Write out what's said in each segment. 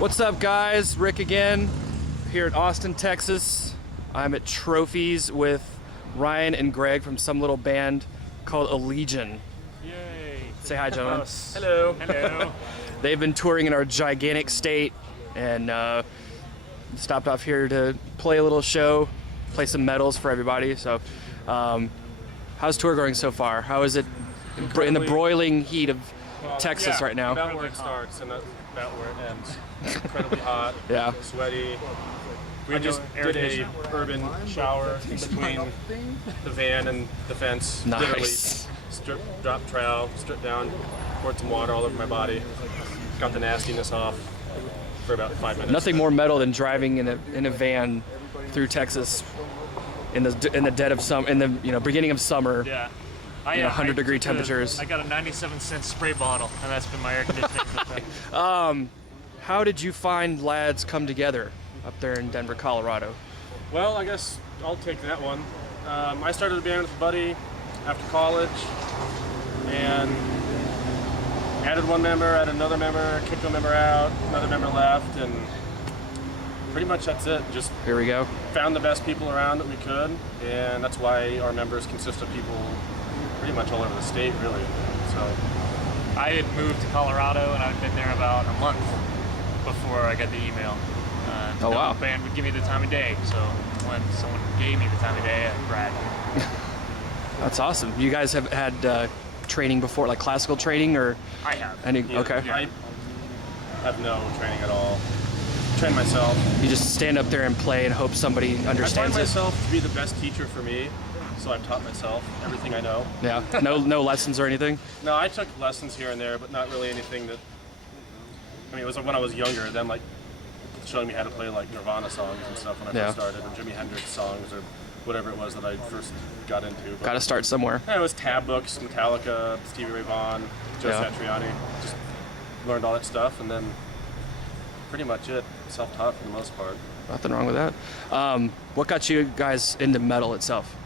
What's up, guys? Rick again, here at Austin, Texas. I'm at Trophies with Ryan and Greg from some little band called Allegaeon. Yay! Say hi, gentlemen. Hello. Hello. They've been touring in our gigantic state and stopped off here to play a little show, play some medals for everybody. So, how's tour going so far? How is it in the broiling heat of Texas right now? About where it starts and about where it ends. Incredibly hot, sweaty. We just did a urban shower in between the van and the fence. Nice. Literally, dropped trowel, stripped down, poured some water all over my body, got the nastiness off for about 5 minutes. Nothing more metal than driving in a van through Texas in the dead of summer, in the beginning of summer. Yeah. 100-degree temperatures. I got a 97-cent spray bottle, and that's been my air conditioning. How did you find Lads Come Together up there in Denver, Colorado? Well, I guess I'll take that one. I started a band with a buddy after college, and added one member, added another member, kicked one member out, another member left, and pretty much that's it. Just here we go. Found the best people around that we could, and that's why our members consist of people pretty much all over the state, really. So I had moved to Colorado, and I'd been there about a month before I got the email. Oh, wow. The band would give me the time of day, so when someone gave me the time of day, I'd brag. That's awesome. You guys have had training before, like classical training, or? I have. Okay. I have no training at all. Train myself. You just stand up there and play and hope somebody understands I it? find myself to be the best teacher for me, so I've taught myself everything I know. Yeah. No lessons or anything? No, I took lessons here and there, but not really anything that. I mean, it was when I was younger. Then like showing me how to play like Nirvana songs and stuff when I first started, or Jimi Hendrix songs, or whatever it was that I first got into. Got to start somewhere. Yeah, it was tab books, Metallica, Stevie Ray Vaughan, Joe Satriani. Just learned all that stuff, and then pretty much it. Self-taught for the most part. Nothing wrong with that. What got you guys into metal itself?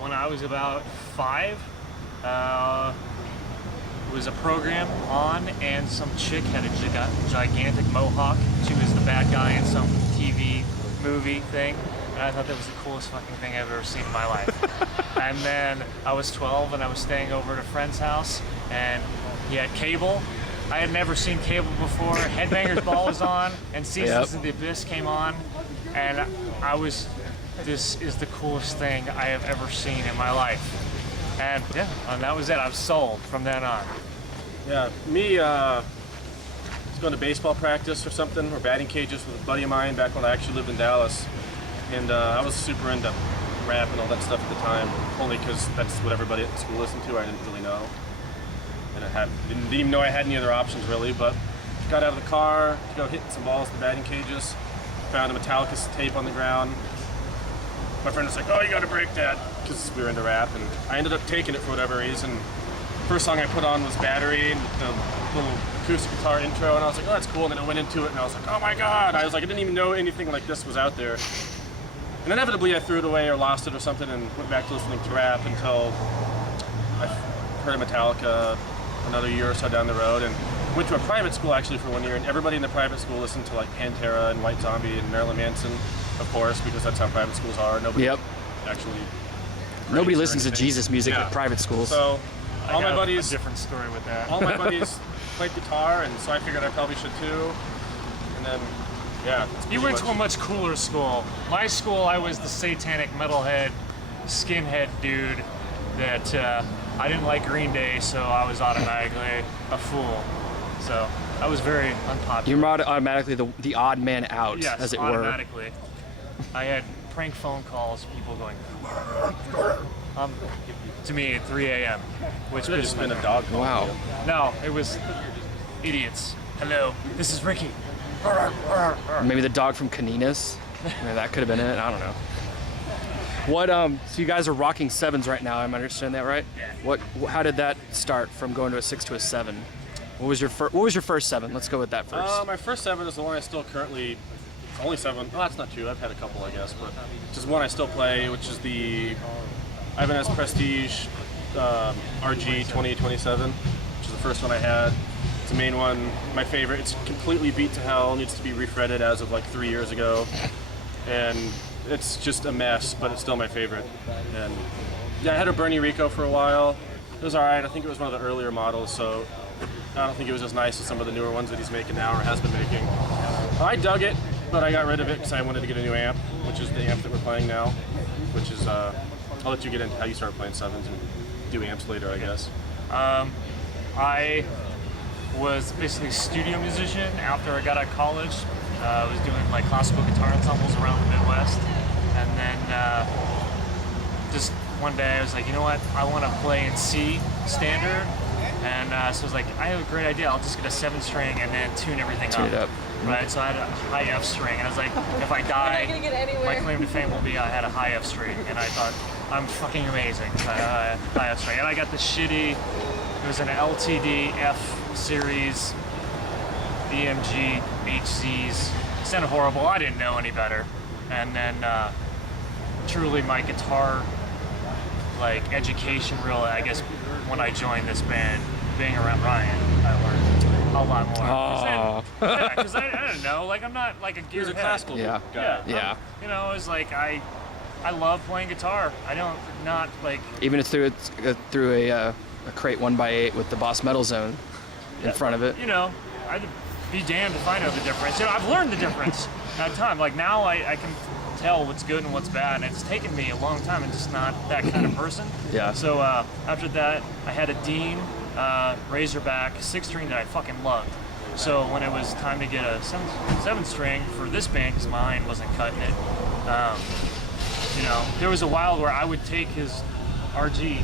When I was about 5, was a program on, and some chick had a gigantic mohawk. She was the bad guy in some TV movie thing, and I thought that was the coolest fucking thing I've ever seen in my life. And then I was 12, and I was staying over at a friend's house, and he had cable. I had never seen cable before. Headbangers Ball was on, and Seasons of the Abyss came on, and I was, this is the coolest thing I have ever seen in my life. And and that was it. I was sold from then on. Yeah, me, I was going to baseball practice or something, or batting cages with a buddy of mine back when I actually lived in Dallas. And I was super into rap and all that stuff at the time, only because that's what everybody at the school listened to. I didn't really know. And I didn't even know I had any other options really, but got out of the car to go hit some balls in the batting cages, found a Metallica tape on the ground. My friend was like, oh, you gotta break that, because we were into rap, and I ended up taking it for whatever reason. First song I put on was Battery, and the little acoustic guitar intro, and I was like, oh, that's cool, and then I went into it, and I was like, oh my god! I was like, I didn't even know anything like this was out there. And inevitably I threw it away or lost it or something, and went back to listening to rap until I heard of Metallica another year or so down the road, and went to a private school actually for 1 year, and everybody in the private school listened to like Pantera and White Zombie and Marilyn Manson, of course, because that's how private schools are. Nobody actually. Nobody listens to Jesus music at private schools. So all my buddies. A different story with that. All my buddies played guitar, and so I figured I probably should too. And then, you went to a much cooler school. My school, I was the satanic metalhead, skinhead dude that I didn't like Green Day, so I was automatically a fool. So I was very unpopular. You're automatically the odd man out, as it were. Yes, automatically. I had prank phone calls, people going to me at 3 a.m. Which could have just been a dog call. Wow. No, it was idiots. Hello, this is Ricky. Maybe the dog from Caninas. Maybe that could have been it. I don't know. What? So you guys are rocking 7s right now. I'm understanding that right? Yeah. How did that start from going to a 6 to a 7? What was your first 7? Let's go with that first. My first 7 is the one I still currently. Only 7. Well, that's not true. I've had a couple, I guess, but just one I still play, which is the Ibanez Prestige RG 2027, which is the first one I had. It's the main one, my favorite. It's completely beat to hell, needs to be refretted as of like 3 years ago. And it's just a mess, but it's still my favorite. And yeah, I had a Bernie Rico for a while. It was alright. I think it was one of the earlier models, so I don't think it was as nice as some of the newer ones that he's making now or has been making. I dug it, but I got rid of it because I wanted to get a new amp, which is the amp that we're playing now, which is, I'll let you get into how you started playing sevens and do amps later, I guess. I was basically a studio musician after I got out of college. I was doing like classical guitar ensembles around the Midwest, and then just one day I was like, you know what, I want to play in C standard, and so I was like, I have a great idea. I'll just get a 7-string and then tune everything Tune it up. Right, so I had a high F string, and I was like, if I die, my claim to fame will be I had a high F string, and I thought, I'm fucking amazing. High F string, and I got the shitty. It was an LTD F series, BMG HZs. It sounded horrible. I didn't know any better, and then truly my guitar like education, really, I guess, when I joined this band, being around Ryan, I learned a lot more. Because I don't know, like I'm not like a gearhead. He's a classical guy. Yeah. You know, it's like I love playing guitar. I don't not like Even if through a crate 1x8 with the Boss Metal Zone in front of it. You know, I'd be damned if I know the difference. You know, I've learned the difference at time. Like now I can tell what's good and what's bad, and it's taken me a long time. I'm just not that kind of person. Yeah. So after that, I had a Dean Razorback 6-string that I fucking loved. So when it was time to get a 7-string for this band, because mine wasn't cutting it, you know, there was a while where I would take his RG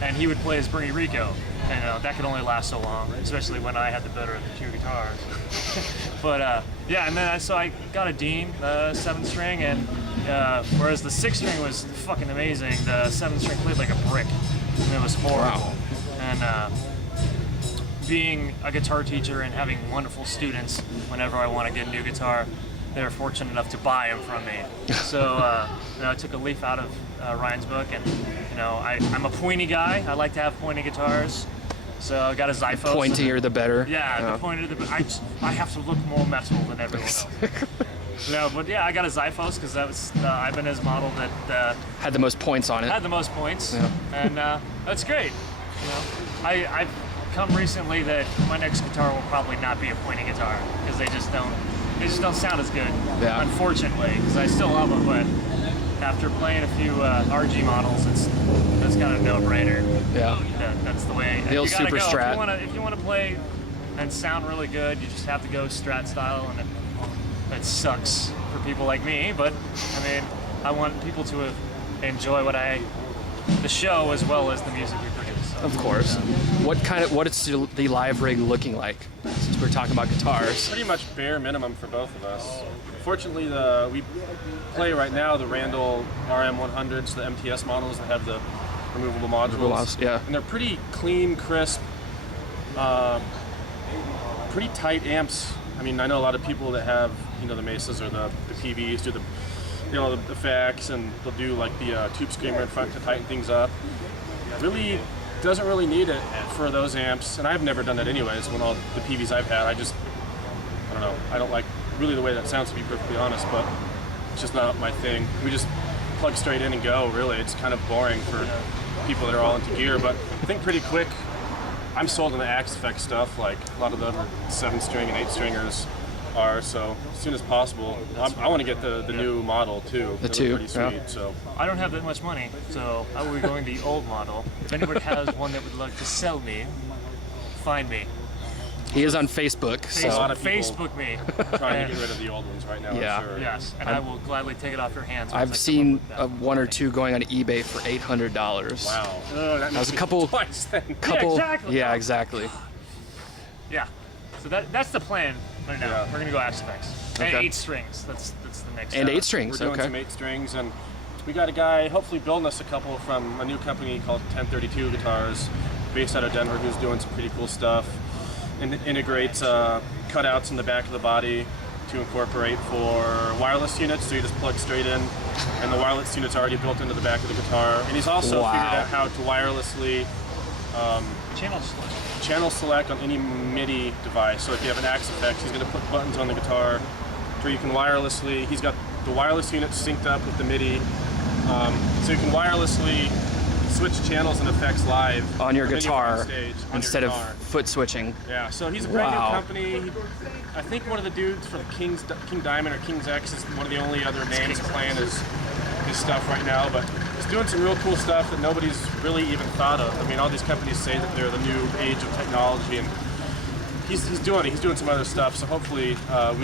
and he would play his Bernie Rico. And that could only last so long, especially when I had the better of the two guitars. But yeah, and then so I got a Dean 7-string, and whereas the 6-string was fucking amazing, the 7-string played like a brick, and it was horrible. Wow. And being a guitar teacher and having wonderful students, whenever I want to get a new guitar, they were fortunate enough to buy them from me. So you know, I took a leaf out of Ryan's book, and you know, I'm a pointy guy. I like to have pointy guitars. So I got a Zyphos. Pointier the better. Yeah, the pointier the better. I have to look more metal than everyone else. No, but yeah, I got a Zyphos because that was the Ibanez model that Had the most points on it. had the most points, Yeah. and that's great. You know, I've come recently that my next guitar will probably not be a pointy guitar because they just don't sound as good. Yeah. Unfortunately, because I still love them, but after playing a few RG models, that's kind of a no-brainer. Yeah. That's the way. The old you gotta Super go. Strat. If you want to play and sound really good, you just have to go Strat style, and it sucks for people like me. But I mean, I want people to enjoy the show as well as the music we produce. So, Of course. What is the live rig looking like? Since we're talking about guitars. Pretty much bare minimum for both of us. Fortunately, we play right now the Randall RM100s, the MTS models that have the removable modules. Yeah. And they're pretty clean, crisp, pretty tight amps. I mean, I know a lot of people that have, you know, the Mesas or the PVs do the effects, and they'll do like the tube screamer in front to tighten things up. Really doesn't really need it for those amps, and I've never done that anyways. When all the PVs I've had, I don't know, I don't like really the way that sounds, to be perfectly honest, but it's just not my thing. We just plug straight in and go, really. It's kind of boring for people that are all into gear, but I think pretty quick, I'm sold on the Axe Effect stuff, like a lot of the other 7-string and 8-stringers are, so as soon as possible. I want to get the new model too. The They two, look pretty sweet, yeah. so. I don't have that much money, so I will be going the old model. If anybody has one that would like to sell me, find me. He is on Facebook. A So lot of people Facebook me. trying to get rid of the old ones right now, Yeah. I'm sure. Yes, and I will gladly take it off your hands. once I I've come seen up with that. one or two going on eBay for $800. Wow. That was a makes me couple- twice then. exactly. Yeah, exactly. Yeah. So that's the plan right now. Yeah. We're gonna go Axe Effects. And Okay. 8 strings. That's the next. And step. 8 strings. We're doing Okay. some 8 strings, and we got a guy hopefully building us a couple from a new company called 1032 Guitars, based out of Denver, who's doing some pretty cool stuff. And integrates cutouts in the back of the body to incorporate for wireless units, so you just plug straight in, and the wireless unit's already built into the back of the guitar. And he's also Wow. figured out how to wirelessly Channel select on any MIDI device. So if you have an Axe Effects, he's going to put buttons on the guitar where you can wirelessly. He's got the wireless unit synced up with the MIDI, so you can wirelessly switch channels and effects live on your from guitar anywhere on stage, on instead your of guitar. foot switching. Yeah, so he's a brand Wow. new company. I think one of the dudes from King Diamond or King's X is one of the only other names playing his stuff right now, but he's doing some real cool stuff that nobody's really even thought of. I mean, all these companies say that they're the new age of technology, and he's doing it. He's doing some other stuff, so hopefully we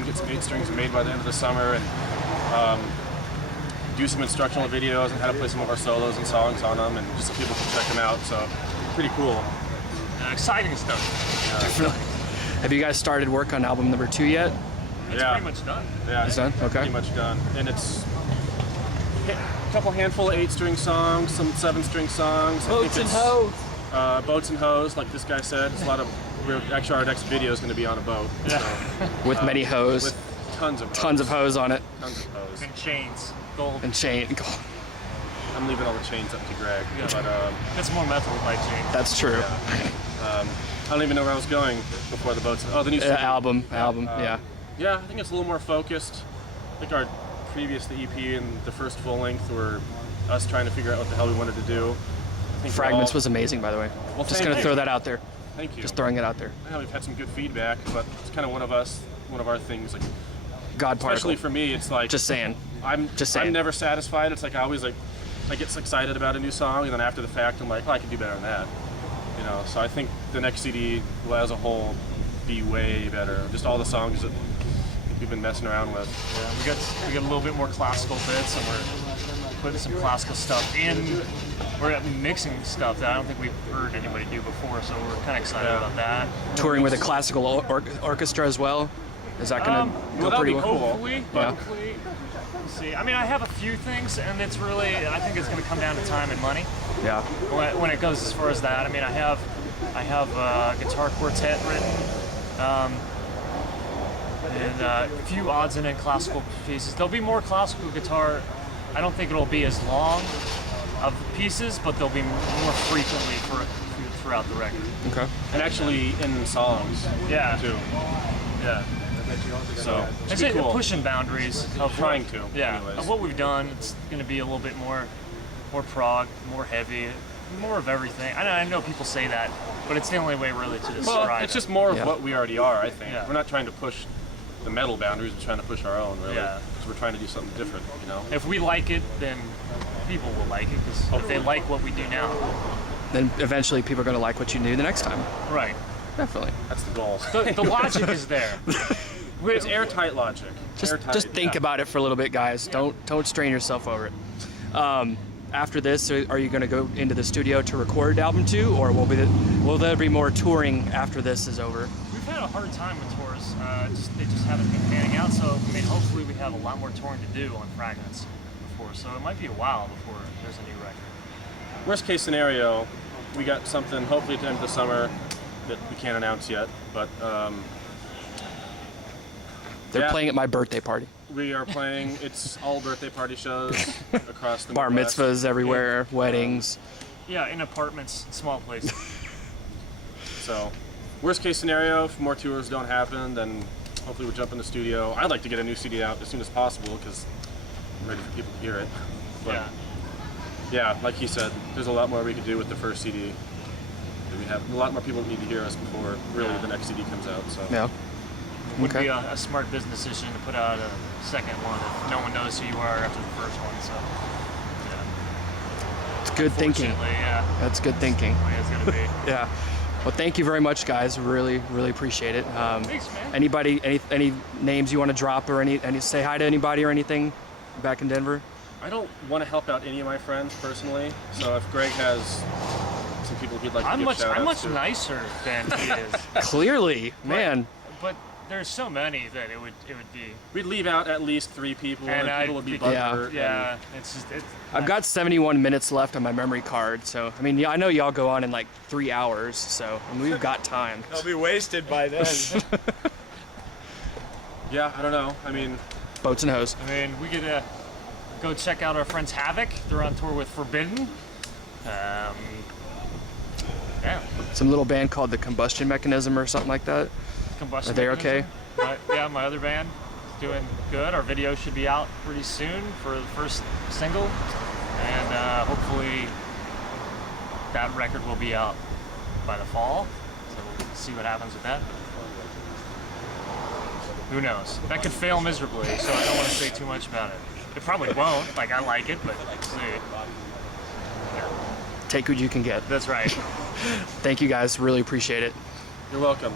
can get some 8 strings made by the end of the summer and do some instructional videos on how to play some of our solos and songs on them, and just so people can check them out. So pretty cool. Exciting stuff. Have you guys started work on album number 2 yet? It's pretty much done. Yeah, It's done? Okay. Pretty much done, and it's a couple handful of 8-string songs, some 7-string songs. Boats and hoes. Boats and hoes, like this guy said. It's a lot of. Actually, our next video is going to be on a boat. Yeah. So, With many hoes. with tons of Tons of hoes on it. Tons of hoes. And chains. Gold. And chain. I'm leaving all the chains up to Greg, Yeah. but It's more metal with my chains. That's true. I don't even know where I was going before the boats. Oh, the new CD. Album, yeah. Yeah, I think it's a little more focused. I think our previous, the EP and the first full length, were us trying to figure out what the hell we wanted to do. I think Fragments was amazing, by the way. Well, Just thank gonna you. throw that out there. Thank you. Just throwing it out there. I know we've had some good feedback, but it's kind of one of our things. Like, God particle. especially for me, it's like Just saying. I'm saying. never satisfied. It's like I always I get excited about a new song, and then after the fact, I'm like, oh, I can do better than that. You know. So I think the next CD will, as a whole, be way better. Just all the songs that we've been messing around with. Yeah, we got a little bit more classical bits, and we're putting some classical stuff in. We're mixing stuff that I don't think we've heard anybody do before, so we're kind of excited about that. Touring with a classical orchestra as well. Is that gonna well, go that'd pretty be well? cool. Hopefully, Yeah. hopefully. We'll see. I mean, I have a few things, and it's really, I think it's going to come down to time and money. Yeah. When it goes as far as that, I mean, I have a guitar quartet written, and a few odds and end classical pieces. There'll be more classical guitar. I don't think it'll be as long of pieces, but they'll be more frequently throughout the record. Okay. And actually in songs Yeah. too. Yeah. So It's it's cool. pushing boundaries of Trying what, to, Yeah. anyways. Of what we've done, it's going to be a little bit more prog, more heavy, more of everything. I know people say that, but it's the only way really to describe Well, it's it. just more of Yeah. what we already are, I think. Yeah. We're not trying to push the metal boundaries, we're trying to push our own, really. Yeah. Because we're trying to do something different, you know? If we like it, then people will like it, because if they like what we do now. Then eventually people are gonna like what you do the next time. Right. Definitely. That's the goal. The logic is there. It's airtight logic. Airtight. Just think about it for a little bit, guys. Don't strain yourself over it. After this, are you going to go into the studio to record album 2, or will there be more touring after this is over? We've had a hard time with tours. They just haven't been panning out, so I mean, hopefully we have a lot more touring to do on Fragments before, so it might be a while before there's a new record. Worst case scenario, we got something hopefully at the end of the summer that we can't announce yet, but They're yeah. playing at my birthday party. We are playing. It's all birthday party shows across the Bar Midwest. mitzvahs everywhere, weddings. Yeah, in apartments, small places. So, worst case scenario, if more tours don't happen, then hopefully we'll jump in the studio. I'd like to get a new CD out as soon as possible because I'm ready for people to hear it. But Yeah. yeah, like he said, there's a lot more we could do with the first CD. We have a lot more people that need to hear us before really the next CD comes out. So Yeah. Would Okay. be a smart business decision to put out a second one if no one knows who you are after the first one. So, yeah. It's good thinking. Fortunately, yeah. That's good thinking. The way it's gonna be. Yeah. Well, thank you very much, guys. Really appreciate it. Thanks, man. Anybody, any names you want to drop, or any say hi to anybody or anything back in Denver? I don't want to help out any of my friends personally. So if Greg has some people he'd like to I'm give much shout-outs to, nicer than he is. Clearly, man. But there's so many that it would be. we'd leave out at least 3 people, and And people would be I'd- butthurt. Yeah, it's I've got 71 minutes left on my memory card, so I mean, yeah, I know y'all go on in like 3 hours, so I mean, we've got time. I'll be wasted by then. Yeah, I don't know. I mean, Boats and hoes. I mean, we could go check out our friends Havoc. They're on tour with Forbidden. Yeah. Some little band called the Combustion Mechanism or something like that. Combustion Are they Mechanism. okay? My other band is doing good. Our video should be out pretty soon for the first single, and hopefully that record will be out by the fall. So we'll see what happens with that. Who knows? That could fail miserably, so I don't want to say too much about it. It probably won't. Like, I like it, but see. Take what you can get. That's right. Thank you guys. Really appreciate it. You're welcome.